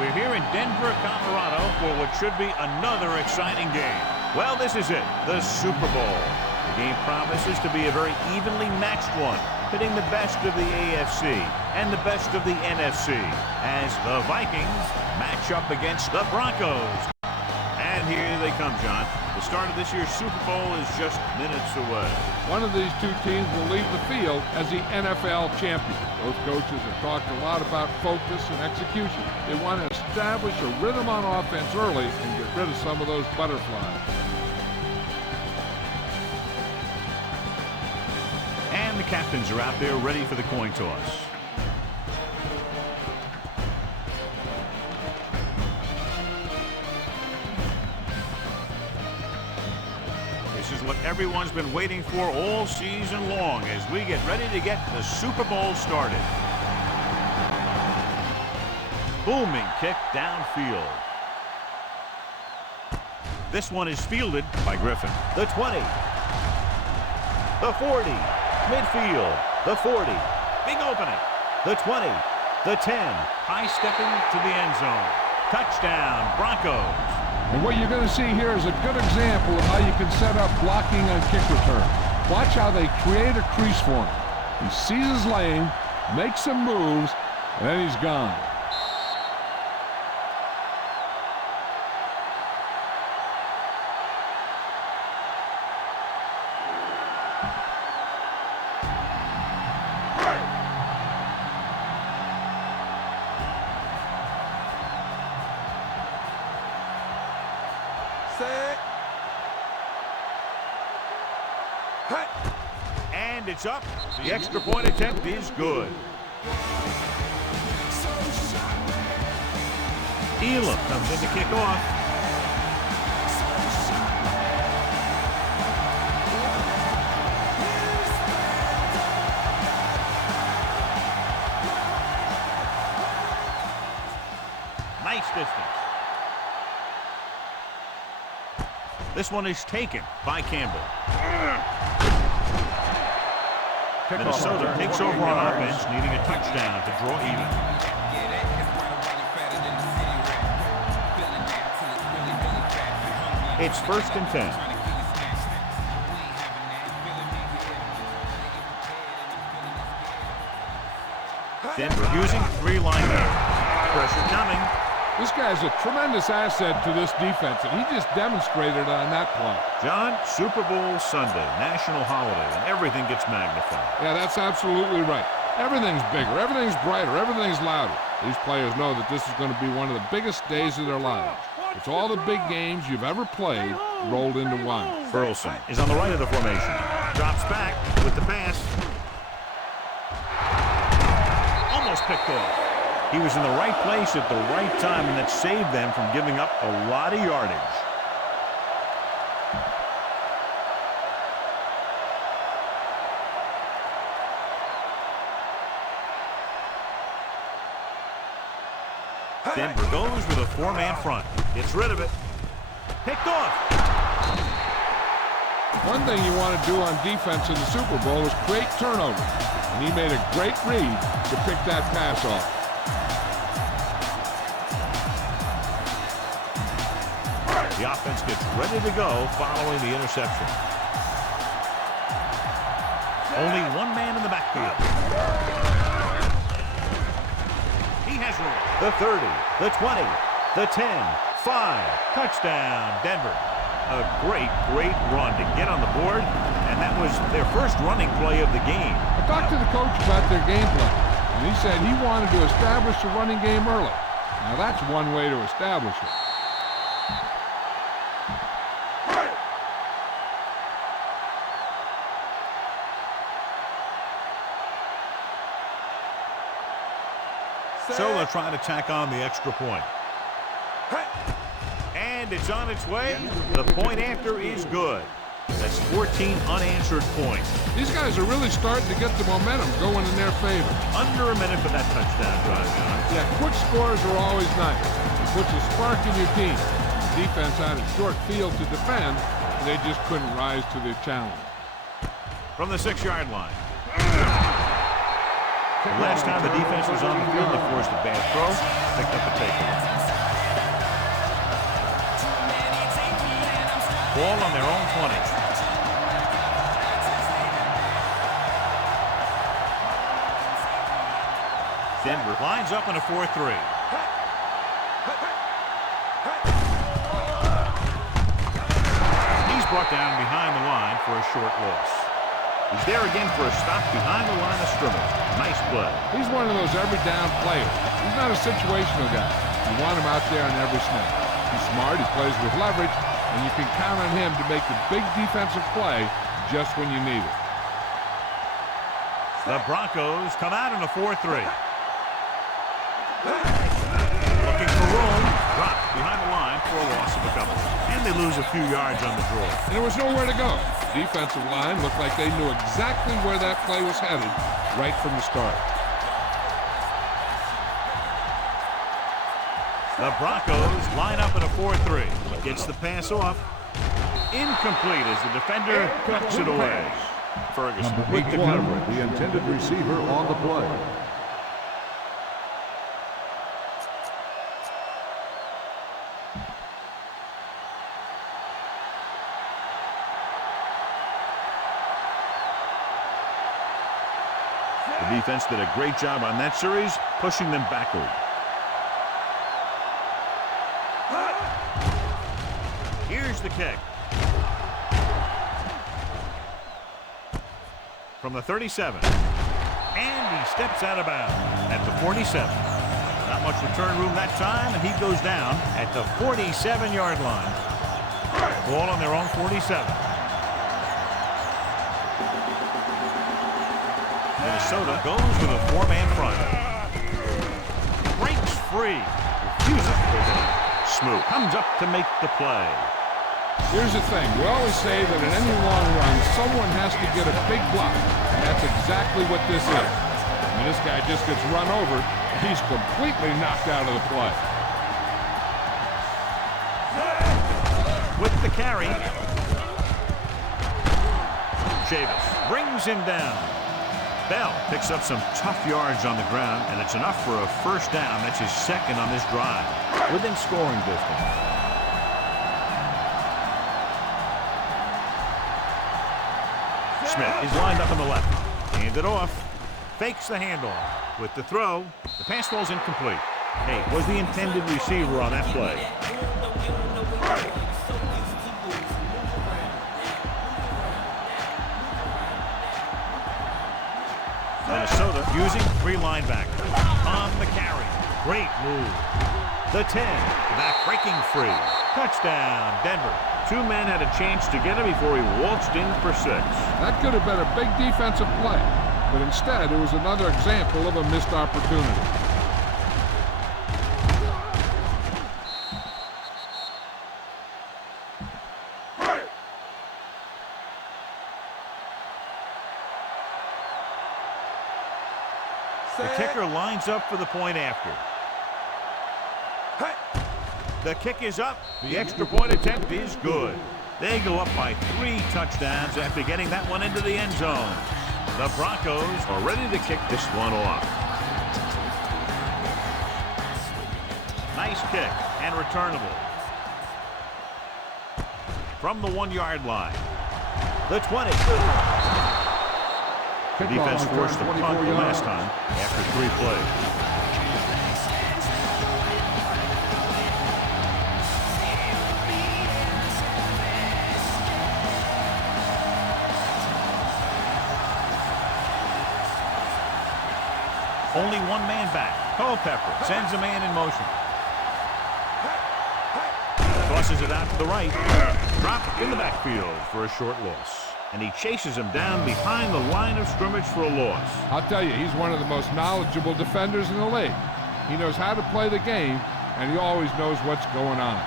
We're here in Denver, Colorado for what should be another exciting game. Well, this is it, the Super Bowl. The game promises to be a very evenly matched one, pitting the best of the AFC and the best of the NFC as the Vikings match up against the Broncos. And here they come, John. The start of this year's Super Bowl is just minutes away. One of these two teams will leave the field as the NFL champion. Both coaches have talked a lot about focus and execution. They want to establish a rhythm on offense early and get rid of some of those butterflies. And the captains are out there ready for the coin toss. This is what everyone's been waiting for all season long as we get ready to get the Super Bowl started. Booming kick downfield. This one is fielded by Griffin. The 20. The 40. Midfield. The 40. Big opening. The 20. The 10. High stepping to the end zone. Touchdown, Broncos. And what you're going to see here is a good example of how you can set up blocking on kick return. Watch how they create a crease for him. He sees his lane, makes some moves, and then he's gone. And it's up. The extra point attempt is good. Elam comes in to kick off. Nice distance. This one is taken by Campbell. Minnesota takes over on offense, needing a touchdown to draw even. It's 1st and 10. Denver using 3 linemen. Pressure coming. This guy's a tremendous asset to this defense, and he just demonstrated on that play. John, Super Bowl Sunday, national holiday, and everything gets magnified. Yeah, that's absolutely right. Everything's bigger, everything's brighter, everything's louder. These players know that this is going to be one of the biggest days of their lives. It's all the big games you've ever played rolled into one. Burleson is on the right of the formation. Drops back with the pass. Almost picked off. He was in the right place at the right time, and that saved them from giving up a lot of yardage. Denver goes with a 4-man front. Gets rid of it. Picked off. One thing you want to do on defense in the Super Bowl is create turnovers. And he made a great read to pick that pass off. The offense gets ready to go following the interception. Only one man in the backfield. He has room. The 30, the 20, the 10, 5. Touchdown, Denver. A great run to get on the board, and that was their first running play of the game. I talked to the coach about their game plan, and he said he wanted to establish the running game early. Now that's one way to establish it. So they're trying to tack on the extra point. And it's on its way. The point after is good. That's 14 unanswered points. These guys are really starting to get the momentum going in their favor. Under a minute for that touchdown drive, John. Yeah, quick scores are always nice. It puts a spark in your team. The defense had a short field to defend, and they just couldn't rise to the challenge. From the 6-yard line. The last time the defense was on the field, they forced a bad throw, picked up a takeaway. Ball on their own 20. Denver lines up in a 4-3. He's brought down behind the line for a short loss. He's there again for a stop behind the line of scrimmage. Nice play. He's one of those every down players. He's not a situational guy. You want him out there on every snap. He's smart, he plays with leverage, and you can count on him to make the big defensive play just when you need it. The Broncos come out in a 4-3. Looking for room. Dropped behind the line for a loss of a couple. And they lose a few yards on the draw. And there was nowhere to go. The defensive line looked like they knew exactly where that play was headed right from the start. The Broncos line up in a 4-3. Gets the pass off. Incomplete as the defender cuts it away. Ferguson with the coverage. The intended receiver on the play. The defense did a great job on that series, pushing them backward. Here's the kick. From the 37. And he steps out of bounds at the 47. Not much return room that time, and he goes down at the 47-yard line. Ball on their own 47. Minnesota goes with a four-man front. Breaks free. Refuses to go down. Smoot comes up to make the play. Here's the thing. We always say that in any long run, someone has to get a big block. And that's exactly what this is. I mean, this guy just gets run over, and he's completely knocked out of the play. With the carry. Chavis brings him down. Bell picks up some tough yards on the ground, and it's enough for a first down. That's his second on this drive. Within scoring distance. Smith is lined up on the left. Hand it off. Fakes the handoff. With the throw, the pass falls incomplete. Hey, was the intended receiver on that play. Minnesota using three linebackers on the carry. Great move. The 10. Back breaking free. Touchdown, Denver. Two men had a chance to get him before he waltzed in for 6. That could have been a big defensive play, but instead it was another example of a missed opportunity. The kicker lines up for the point after. The kick is up. The extra point attempt is good. They go up by 3 touchdowns after getting that one into the end zone. The Broncos are ready to kick this one off. Nice kick and returnable. From the 1-yard line. The 20. The defense forced the punt the last time after 3 plays. Only one man back. Culpepper sends a man in motion. Tosses it out to the right. Dropped in the backfield for a short loss. And he chases him down behind the line of scrimmage for a loss. I'll tell you, he's one of the most knowledgeable defenders in the league. He knows how to play the game, and he always knows what's going on.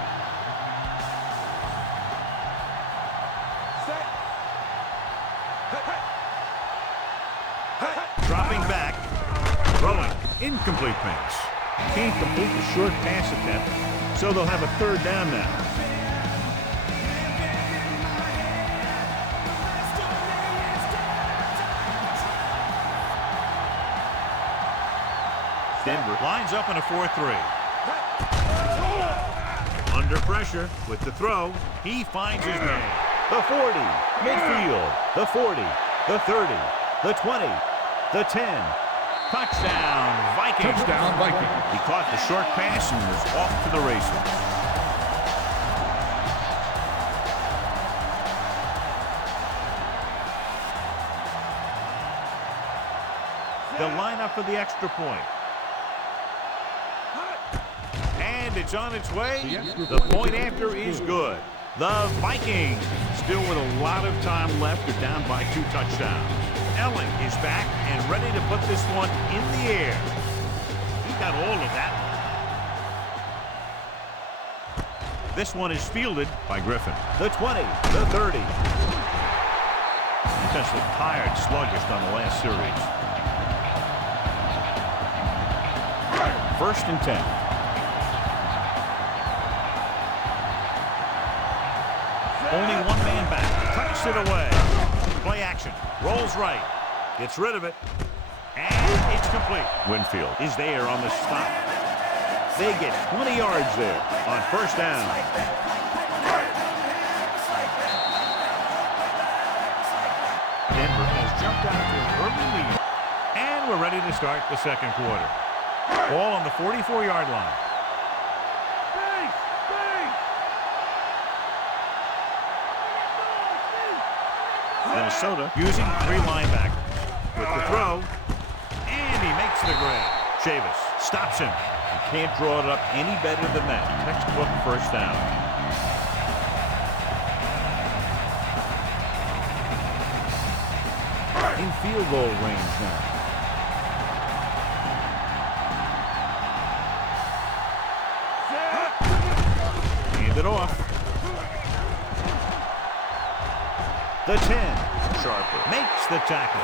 Dropping back. Throwing. Incomplete pass. Can't complete the short pass attempt, so they'll have a 3rd down now. Denver lines up in a 4-3. Under pressure with the throw. He finds his man. The 40, midfield, the 40, the 30, the 20, the 10. Touchdown, Vikings. Touchdown, Vikings. He caught the short pass and was off to the races. The lineup for the extra point. And it's on its way. The point after is good. The Vikings, still with a lot of time left, are down by 2 touchdowns. Elling is back and ready to put this one in the air. He got all of that. This one is fielded by Griffin. The 20, the 30. Defense looked tired, sluggish on the last series. 1st and 10. Only one man back. Tucks it away. Play action. Rolls right. Gets rid of it. And it's complete. Winfield is there on the stop. They get 20 yards there on 1st down. Denver has jumped out to an early lead. And we're ready to start the 2nd quarter. Ball on the 44-yard line. Minnesota using 3 linebackers with the throw, and he makes the grab. Chavis stops him. He can't draw it up any better than that. Textbook 1st down. In field goal range now. Hand it off. The 10. Sharper makes the tackle.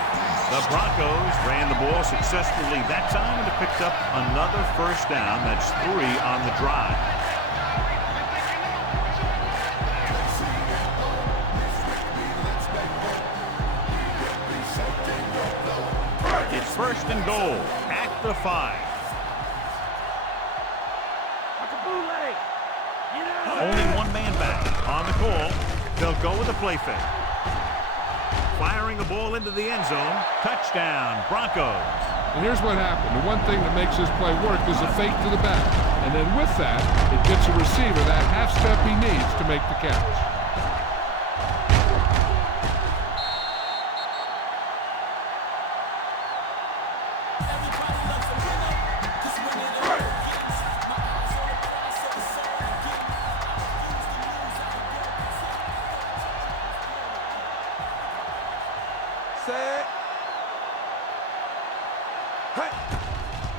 The Broncos ran the ball successfully that time and picked up another 1st down. That's 3 on the drive. It's 1st and goal at the 5. Only one man back on the call. They'll go with a play fake. Firing the ball into the end zone. Touchdown, Broncos. And here's what happened. The one thing that makes this play work is a fake to the back. And then with that, it gets a receiver that half step he needs to make the catch.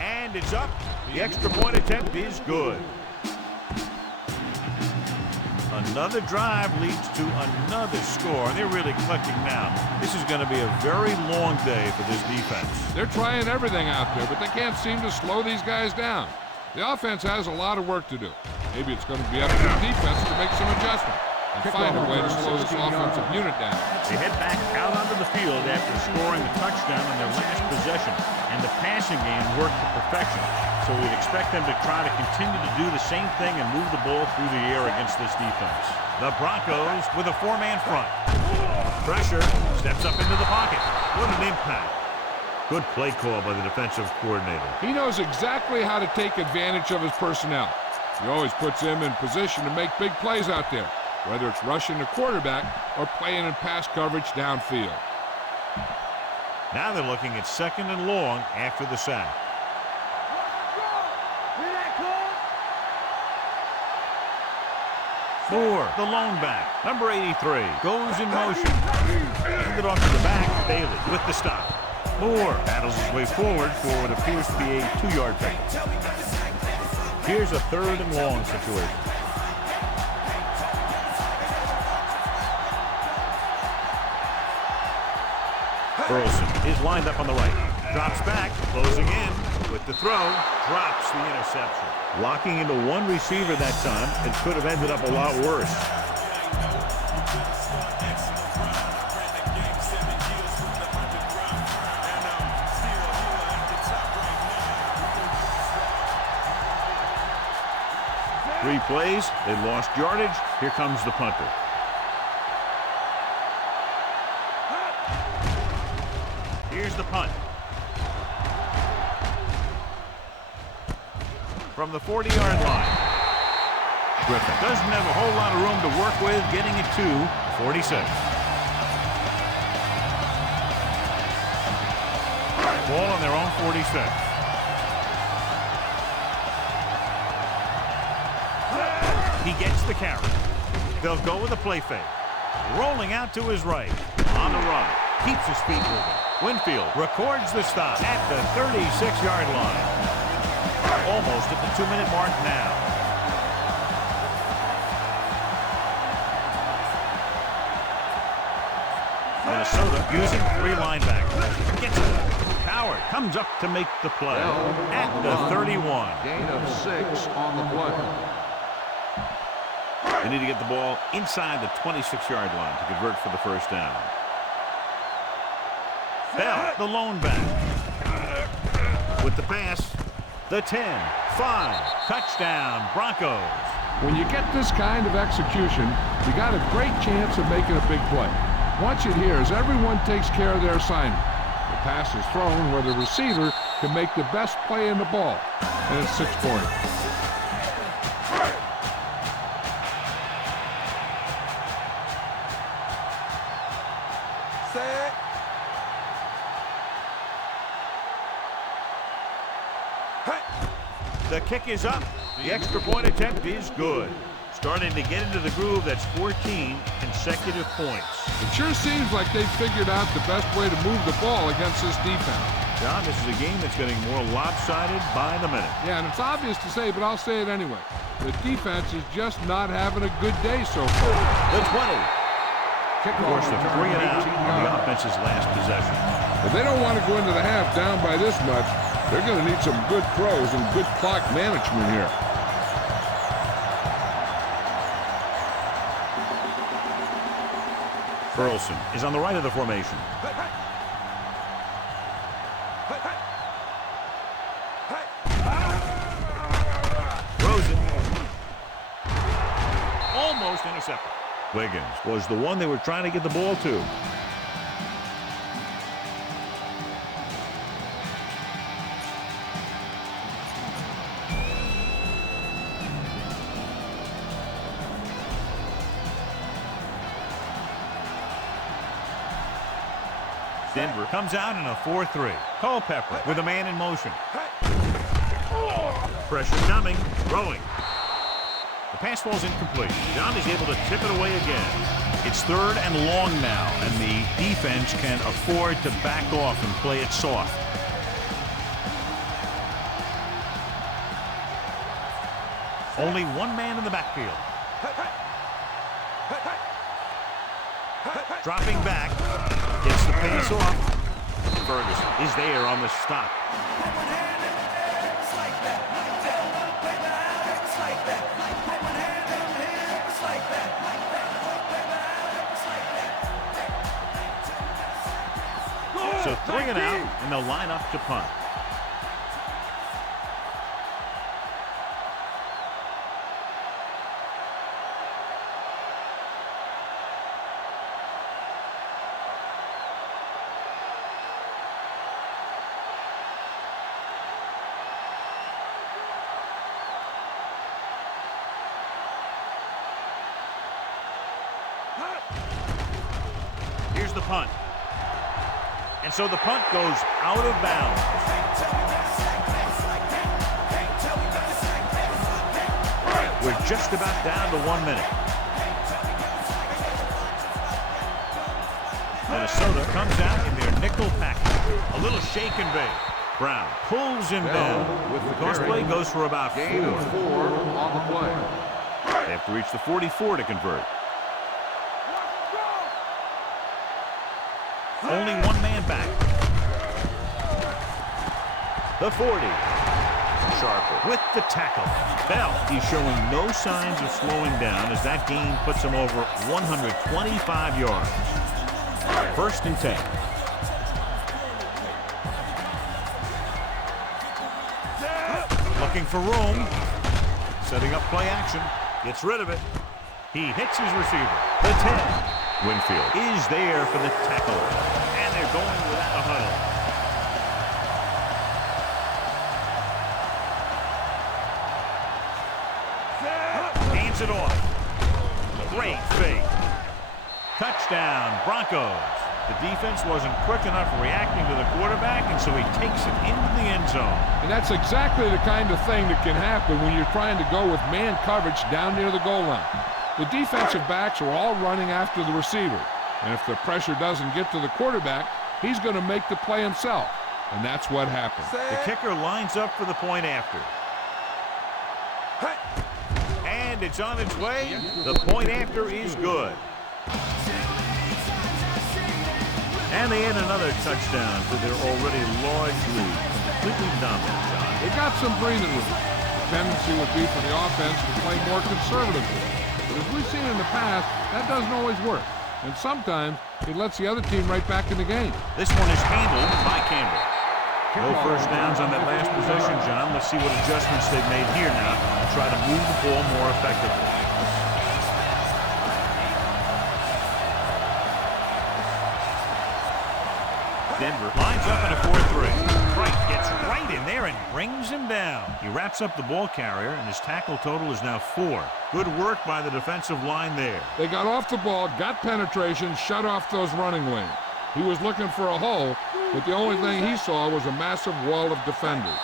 And it's up. The extra point attempt is good. Another drive leads to another score. And they're really collecting now. This is going to be a very long day for this defense. They're trying everything out there, but they can't seem to slow these guys down. The offense has a lot of work to do. Maybe it's going to be up to the defense to make some adjustment and find a way to slow this offensive unit down. They head back out onto the field after scoring a touchdown on their last possession. And the passing game worked to perfection. So we'd expect them to try to continue to do the same thing and move the ball through the air against this defense. The Broncos with a 4-man front. Pressure, steps up into the pocket. What an impact. Good play call by the defensive coordinator. He knows exactly how to take advantage of his personnel. He always puts them in position to make big plays out there, whether it's rushing the quarterback or playing in pass coverage downfield. Now they're looking at 2nd and long after the sack. Moore, the lone back, number 83, goes in motion. Handed off to the back, Bailey with the stop. Moore battles his way forward for what appears to be a 2-yard pickup. Here's a 3rd and long situation. Burleson is lined up on the right. Drops back, closing in with the throw, drops the interception. Locking into one receiver that time, it could have ended up a lot worse. 3 plays, they lost yardage. Here comes the punter. Here's the punt. From the 40-yard line. Griffin doesn't have a whole lot of room to work with, getting it to 46. Ball on their own 46. He gets the carry. They'll go with a play fake. Rolling out to his right. On the run. Keeps his feet moving. Winfield records the stop at the 36-yard line. Almost at the 2-minute mark now. Minnesota using 3 linebackers. Gets it. Howard comes up to make the play at the 31. Gain of 6 on the play. They need to get the ball inside the 26-yard line to convert for the first down. Bell, the lone back. With the pass, the 10, 5, touchdown, Broncos. When you get this kind of execution, you got a great chance of making a big play. Watch it here as everyone takes care of their assignment. The pass is thrown where the receiver can make the best play in the ball, and it's 6 points. The kick is up. The extra point attempt is good. Starting to get into the groove. That's 14 consecutive points. It sure seems like they've figured out the best way to move the ball against this defense. John, this is a game that's getting more lopsided by the minute. Yeah, and it's obvious to say, but I'll say it anyway. The defense is just not having a good day so far. The 20. Forced to 3 and out on the offense's last possession. If they don't want to go into the half down by this much, they're going to need some good throws and good clock management here. Burleson is on the right of the formation. Rosen. Almost intercepted. Wiggins was the one they were trying to get the ball to. Denver comes out in a 4-3. Culpepper with a man in motion. Pressure coming. Throwing. The pass falls incomplete. John is able to tip it away again. It's 3rd and long now, and the defense can afford to back off and play it soft. Only one man in the backfield. Dropping back. Gets the pass off. Ferguson is there on the stop. So 3 and out, and they'll line up to punt. Here's the punt. And so the punt goes out of bounds. We're just about down to 1 minute. Minnesota comes out in their nickel package. A little shake and bake. Brown pulls him down. With the Cross play goes for about 4. Gain of 4 on the play. They have to reach the 44 to convert. Only one man back. The 40. Sharper with the tackle. Bell, he's showing no signs of slowing down as that gain puts him over 125 yards. 1st and 10. Looking for room. Setting up play action. Gets rid of it. He hits his receiver. The 10. Winfield is there for the tackle. And they're going without a huddle. Hands it off. Great fake. Touchdown, Broncos. The defense wasn't quick enough reacting to the quarterback, and so he takes it into the end zone. And that's exactly the kind of thing that can happen when you're trying to go with man coverage down near the goal line. The defensive backs are all running after the receiver, and if the pressure doesn't get to the quarterback, he's going to make the play himself, and that's what happened. The kicker lines up for the point after. And it's on its way. The point after is good. And they add another touchdown to their already large lead. Completely dominant, John. They got some breathing room. The tendency would be for the offense to play more conservatively. But as we've seen in the past, that doesn't always work. And sometimes it lets the other team right back in the game. This one is handled by Campbell. No first downs on that last possession, John. Let's see what adjustments they've made here now to try to move the ball more effectively. Denver lines up in a 4-3. Wright gets right in there and brings him down. He wraps up the ball carrier, and his tackle total is now 4. Good work by the defensive line there. They got off the ball, got penetration, shut off those running lanes. He was looking for a hole, but the only thing he saw was a massive wall of defenders.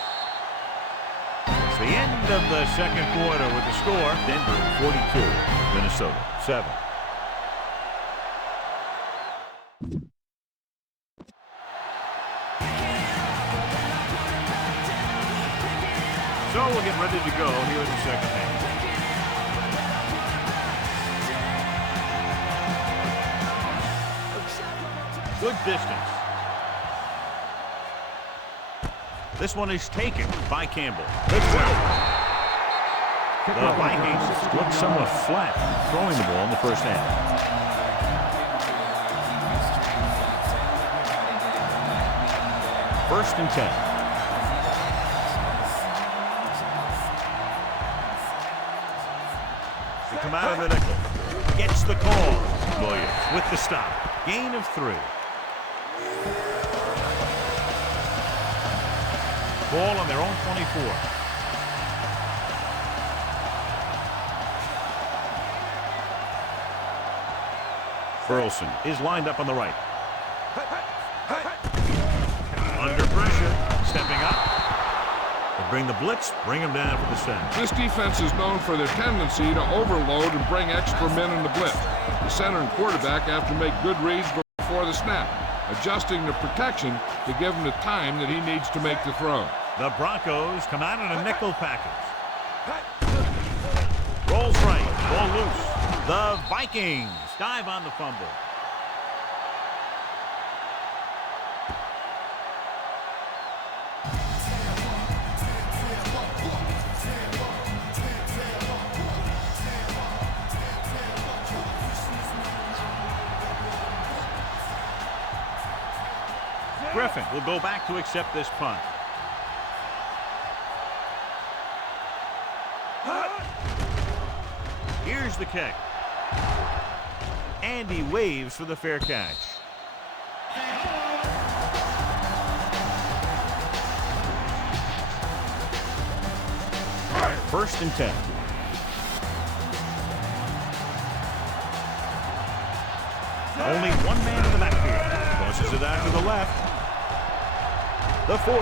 It's the end of the second quarter with the score. Denver 42, Minnesota 7. So we'll get ready to go here in the second half. Good distance. This one is taken by Campbell. The 12. The Vikings looked somewhat flat throwing the ball in the first half. First and 10. They come out of the nickel. Gets the call. Williams with the stop. Gain of 3. Ball on their own 24. Burleson is lined up on the right. Under pressure, stepping up. They bring the blitz, bring him down for the sack. This defense is known for their tendency to overload and bring extra men in the blitz. The center and quarterback have to make good reads before the snap, adjusting the protection to give him the time that he needs to make the throw. The Broncos come out in a nickel package. Rolls right, ball loose. The Vikings dive on the fumble. Griffin will go back to accept this punt. Here's the kick. And he waves for the fair catch. First and 10. Only one man in the backfield. Tosses it out to the left. The 40.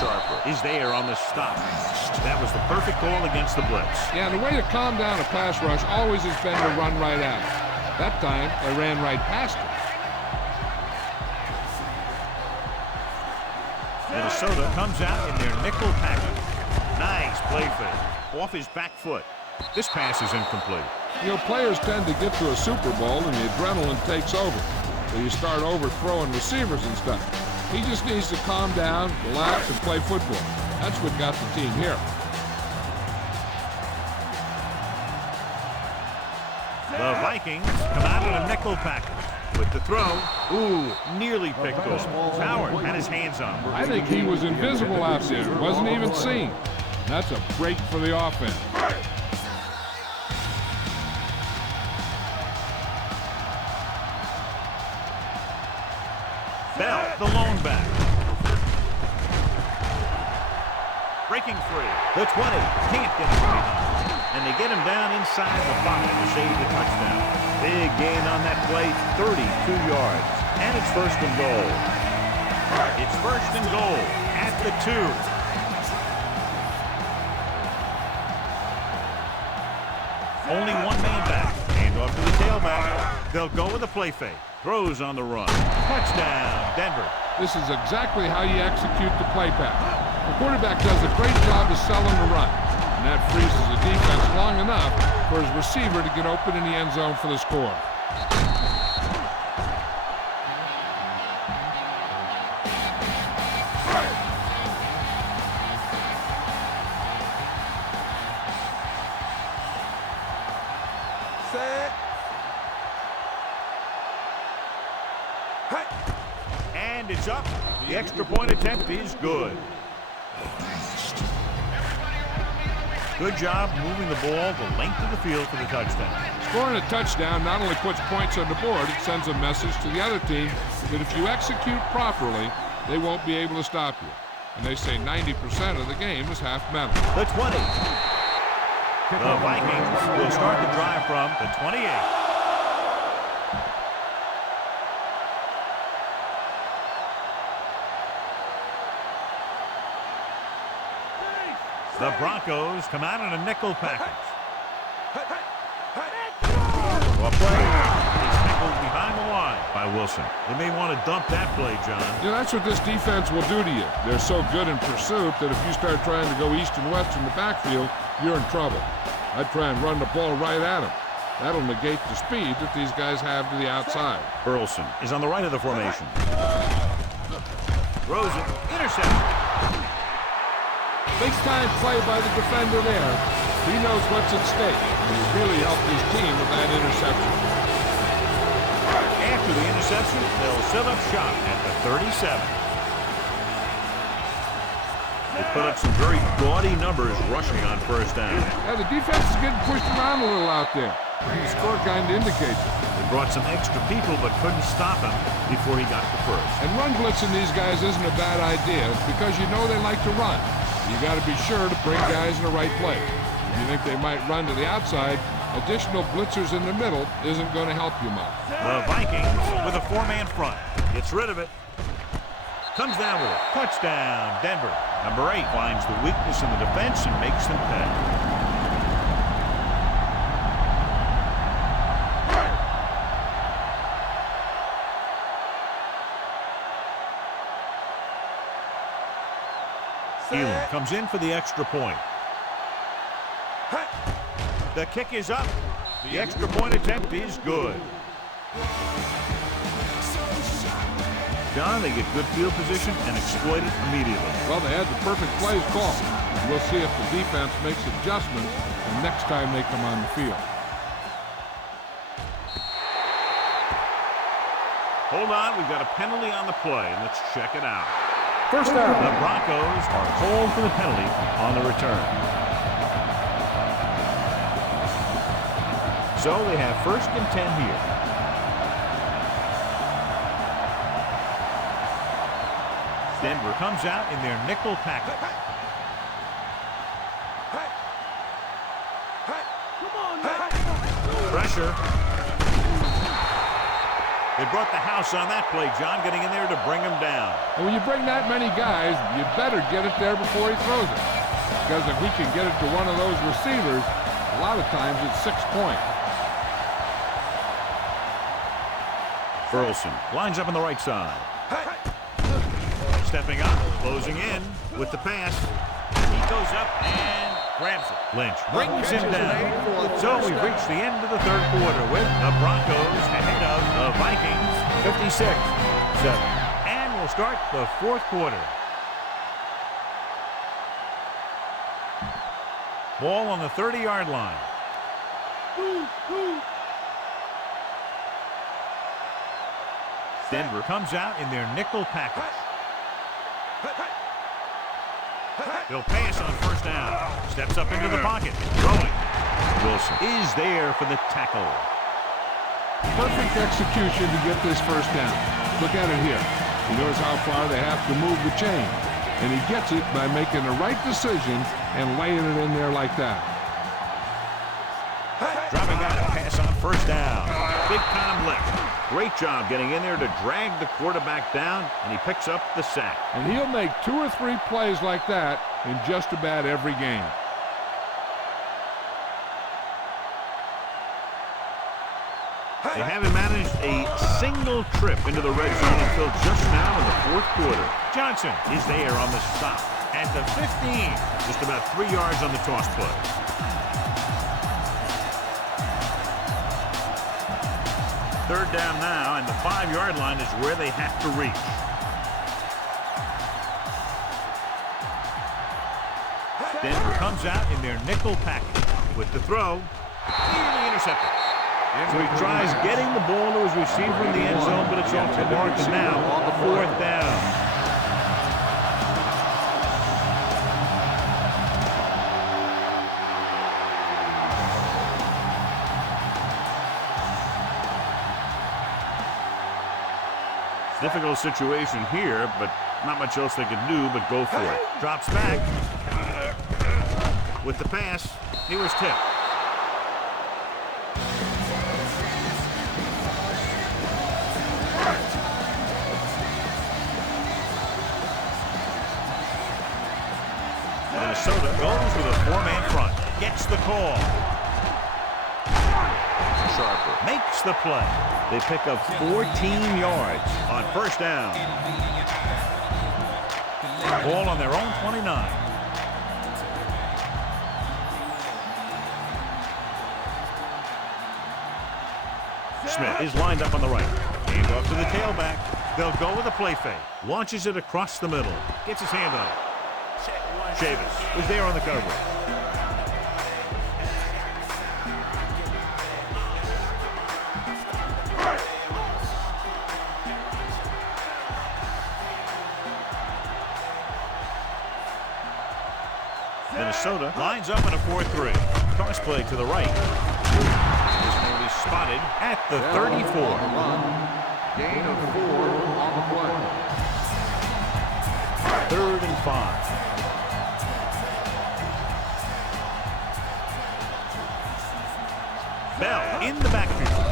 Sharper is there on the stop. That was the perfect call against the blitz. Yeah, the way to calm down a pass rush always has been to run right at it. That time, they ran right past it. Minnesota comes out in their nickel package. Nice play fake. Off his back foot. This pass is incomplete. You know, players tend to get to a Super Bowl and the adrenaline takes over. So you start overthrowing receivers and stuff. He just needs to calm down, relax, and play football. That's what got the team here. The Vikings come out in a nickel package. With the throw, ooh, nearly picked off. Howard had his hands on him. I think he was invisible out there. Wasn't even seen. And that's a break for the offense. Bell, the lone back. Breaking free. The 20. Can't get him behind. And they get him down inside the pocket to save the touchdown. Big gain on that play, 32 yards. And it's first and goal. It's first and goal at the 2. Only one man back. Hand off to the tailback. They'll go with a play fake. Throws on the run. Touchdown, Denver. This is exactly how you execute the play pass. The quarterback does a great job of selling the run. And that freezes the defense long enough for his receiver to get open in the end zone for the score. And it's up. The extra point attempt is good. Good job moving the ball the length of the field for the touchdown. Scoring a touchdown not only puts points on the board, it sends a message to the other team that if you execute properly, they won't be able to stop you. And they say 90% of the game is half mental. The 20. The Vikings will start the drive from the 28. The Broncos come out in a nickel package. Well played. He's nickeled behind the line by Wilson. They may want to dump that play, John. Yeah, that's what this defense will do to you. They're so good in pursuit that if you start trying to go east and west in the backfield, you're in trouble. I'd try and run the ball right at them. That'll negate the speed that these guys have to the outside. Burleson is on the right of the formation. Throws it. Interception. Big time play by the defender there. He knows what's at stake. And he really helped his team with that interception. After the interception, they'll set up shop at the 37. They put up some very gaudy numbers rushing on first down. Yeah, the defense is getting pushed around a little out there. The score kind of indicates it. They brought some extra people but couldn't stop him before he got to first. And run blitzing these guys isn't a bad idea because you know they like to run. You got to be sure to bring guys in the right place. If you think they might run to the outside, additional blitzers in the middle isn't going to help you much. The Vikings with a 4-man front. Gets rid of it. Comes down with it. Touchdown, Denver. Number 8 finds the weakness in the defense and makes them pay. Elam comes in for the extra point. The kick is up. The extra point attempt is good. John, they get good field position and exploit it immediately. Well, they had the perfect plays called. We'll see if the defense makes adjustments the next time they come on the field. Hold on, we've got a penalty on the play. Let's check it out. First down. The Broncos are called for the penalty on the return. So they have first and 10 here. Denver comes out in their nickel package. Pressure. They brought the house on that play, John, getting in there to bring him down. And when you bring that many guys, you better get it there before he throws it. Because if he can get it to one of those receivers, a lot of times it's 6 points. Burleson lines up on the right side. Stepping up, closing in with the pass. He goes up and grabs it. Lynch brings him down. So we've reached the end of the third quarter with the Broncos ahead of the Vikings 56-7. And we'll start the fourth quarter. Ball on the 30-yard line. Denver comes out in their nickel package. They'll pass on first first down. Steps up into the pocket. Throwing. Wilson is there for the tackle. Perfect execution to get this first down. Look at it here. He knows how far they have to move the chain. And he gets it by making the right decision and laying it in there like that. Dropping back to pass on first down. Big time lift. Great job getting in there to drag the quarterback down, and he picks up the sack. And he'll make 2 or 3 plays like that in just about every game. They haven't managed a single trip into the red zone until just now in the fourth quarter. Johnson is there on the stop at the 15. Just about 3 yards on the toss play. Third down now, and the 5-yard line is where they have to reach. Denver comes out in their nickel package with the throw. Clearly intercepted. So he tries getting the ball to his receiver in the end zone, but it's off the mark, and now on the 4th down. Difficult situation here, but not much else they can do but go for it. Drops back. With the pass, he was tipped. Minnesota goes with a 4-man front. Gets the call. Sharper makes the play. They pick up 14 yards on first down. Ball on their own 29. Smith is lined up on the right. Hand off to the tailback. They'll go with a play fake. Launches it across the middle. Gets his hand on it. Chavis is there on the coverage. Minnesota lines up in a 4-3. Cross play to the right. This one will be spotted at the 34. Gain of 4 on the play. 3rd and 5. Bell in the backfield.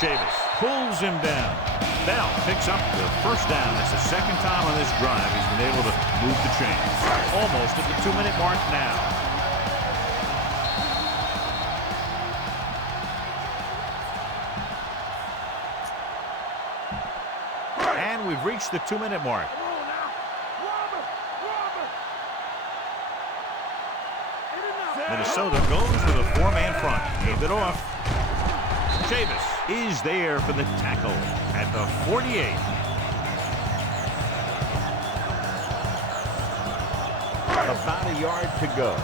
Chavis pulls him down. Bell picks up the first down. It's the second time on this drive he's been able to move the chains. Almost at the 2-minute mark now. And we've reached the 2-minute mark. Minnesota goes with a 4-man front. Gave it off. Chavis is there for the tackle at the 48. About a yard to go.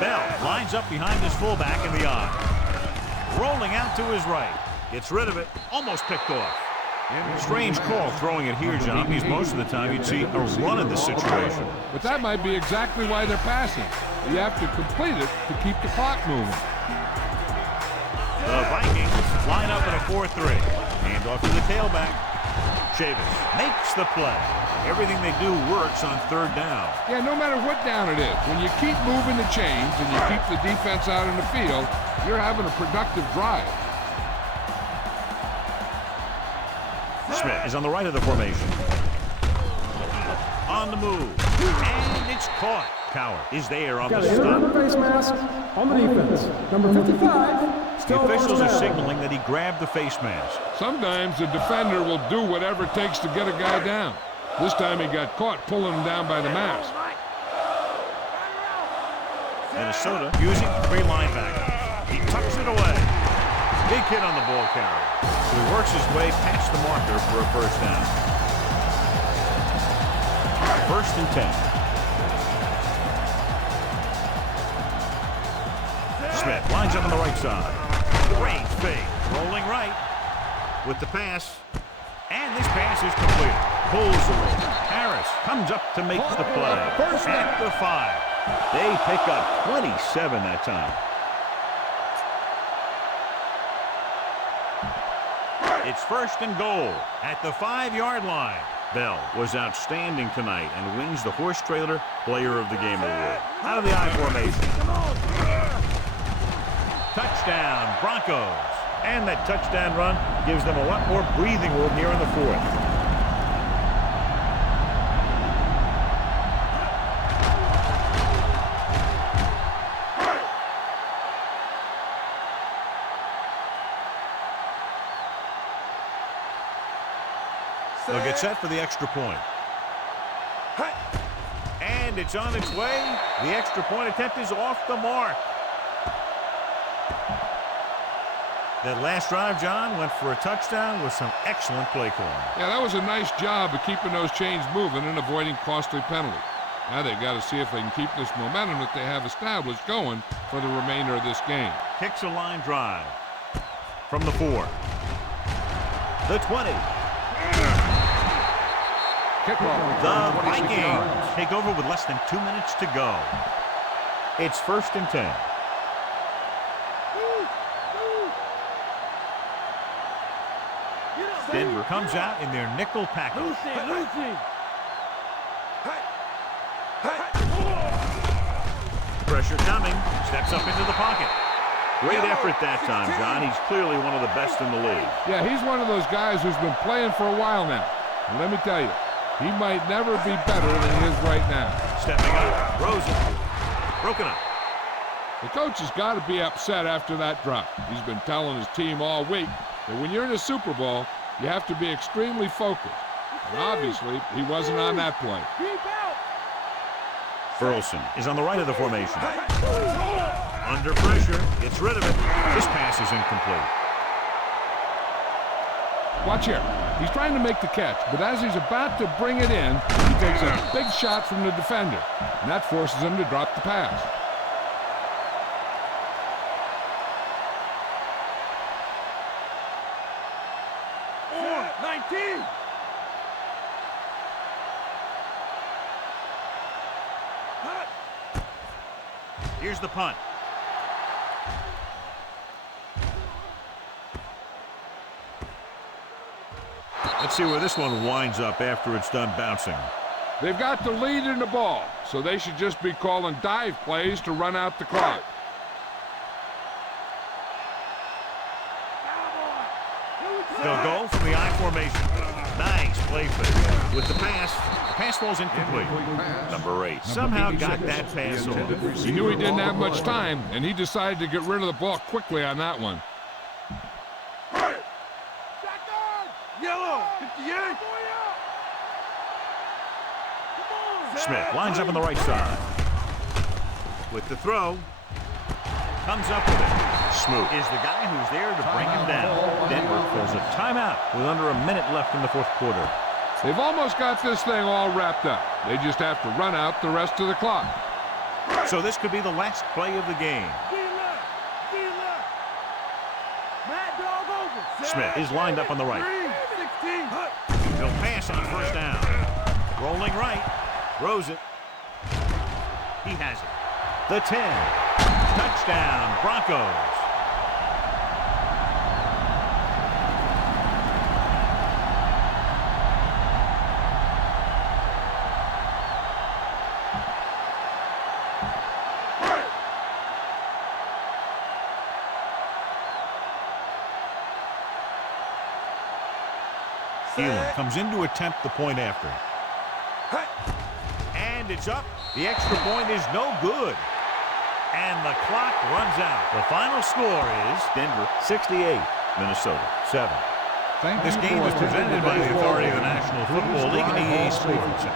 Bell lines up behind his fullback in the eye. Rolling out to his right. Gets rid of it. Almost picked off. Strange call throwing it here, John, because most of the time you'd see a run in this situation. But that might be exactly why they're passing. You have to complete it to keep the clock moving. The Vikings line up in a 4-3. Hand off to the tailback. Chavis makes the play. Everything they do works on 3rd down. Yeah, no matter what down it is, when you keep moving the chains and you keep the defense out in the field, you're having a productive drive. Smith is on the right of the formation. On the move. And it's caught. Cowher is there on the stop. Face mask on the defense. Number 55. The officials are signaling that he grabbed the face mask. Sometimes the defender will do whatever it takes to get a guy down. This time he got caught pulling him down by the mask. Minnesota using 3 linebackers. He tucks it away. Big hit on the ball carrier. He works his way past the marker for a first down. 1st and 10. Smith lines up on the right side. Great fake. Rolling right with the pass. And His pass is completed. Pulls away. Harris comes up to make the play. At the 5. They pick up 27 that time. It's 1st and goal at the 5-yard line. Bell was outstanding tonight and wins the horse trailer player of the game award. Out of the I formation. Touchdown, Broncos. And that touchdown run gives them a lot more breathing room here in the 4th. They'll get set for the extra point. And it's on its way. The extra point attempt is off the mark. That last drive, John, went for a touchdown with some excellent play calling. Yeah, that was a nice job of keeping those chains moving and avoiding costly penalties. Now they've got to see if they can keep this momentum that they have established going for the remainder of this game. Kicks a line drive from the 4. The 20. Kickoff. The Vikings take over with less than 2 minutes to go. It's 1st and 10. Denver comes out in their nickel package. Pressure coming. Steps up into the pocket. Great effort that time, John. He's clearly one of the best in the league. Yeah, he's one of those guys who's been playing for a while now. And let me tell you, he might never be better than he is right now. Stepping up. Rosen. Broken up. The coach has got to be upset after that drop. He's been telling his team all week that when you're in a Super Bowl, you have to be extremely focused. And obviously, he wasn't on that play. Burleson is on the right of the formation. Under pressure. Gets rid of it. This pass is incomplete. Watch here. He's trying to make the catch, but as he's about to bring it in, he takes a big shot from the defender, and that forces him to drop the pass. Here's the punt. Let's see where this one winds up after it's done bouncing. They've got the lead in the ball, so they should just be calling dive plays to run out the clock. They'll go from the I formation. Nice play fake. With the pass falls incomplete. Number 8 somehow got that pass off. He knew he didn't have much time, and he decided to get rid of the ball quickly on that one. Smith lines up on the right side. With the throw. Comes up with it. Smoot is the guy who's there to bring him down. Denver calls a timeout with under a minute left in the 4th quarter. They've almost got this thing all wrapped up. They just have to run out the rest of the clock. So this could be the last play of the game. Smith is lined up on the right. He'll pass on 1st down. Rolling right. Throws it. He has it. The 10. Touchdown, Broncos. Thielen comes in to attempt the point after. And it's up. The extra point is no good. And the clock runs out. The final score is Denver 68, Minnesota 7. This game is presented by the authority of the National Football League and EA Sports.